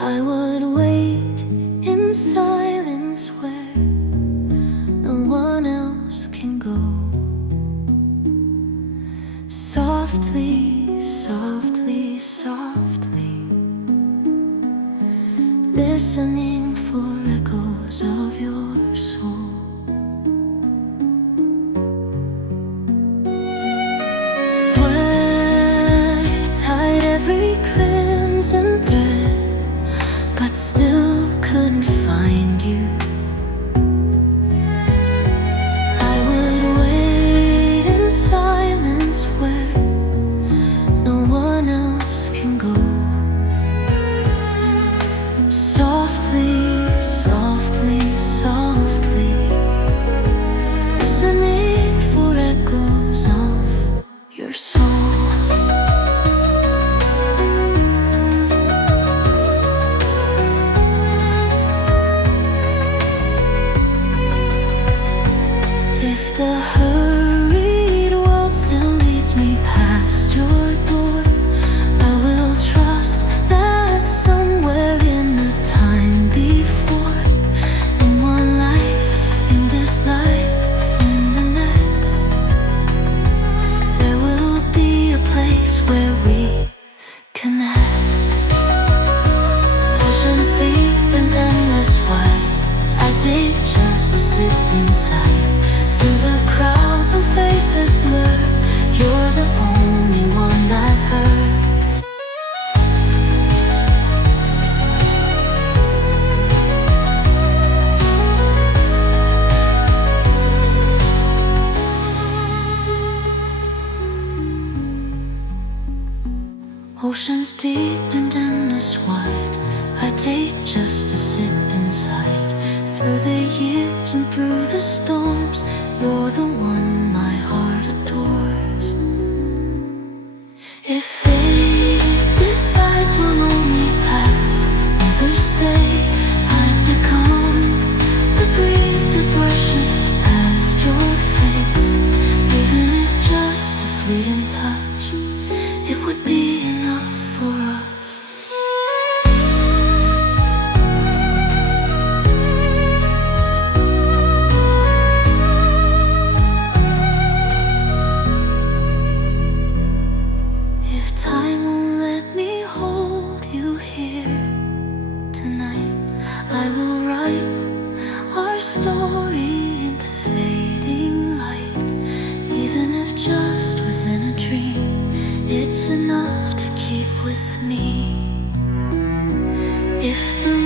I would wait in silence where no one else can go. Softly, softly, softly, listening for echoes of your soul. Tied every crimson thread, but still couldn't find you. I would wait in silence where no one else can go. Softly, softly, softly, listening for echoes of your soul. If the hurried world still leads me past your door, I will trust that somewhere in the time before, in one life, in this life, in the next, there will be a place where we connect. Oceans deep and endless wide, I take just to sit inside. Through the crowds and faces blur, you're the only one I've heard. Oceans deep and endless wide, I take just to sit inside. Through the years and through the storms, you're the one my heart adores. If fate decides we'll only pass, never stay, I'd become the breeze that brushes past your face. Even if just a fleeting touch, it would be enough for us. Time won't let me hold you here tonight. I will write our story into fading light. Even if just within a dream, it's enough to keep with me. If the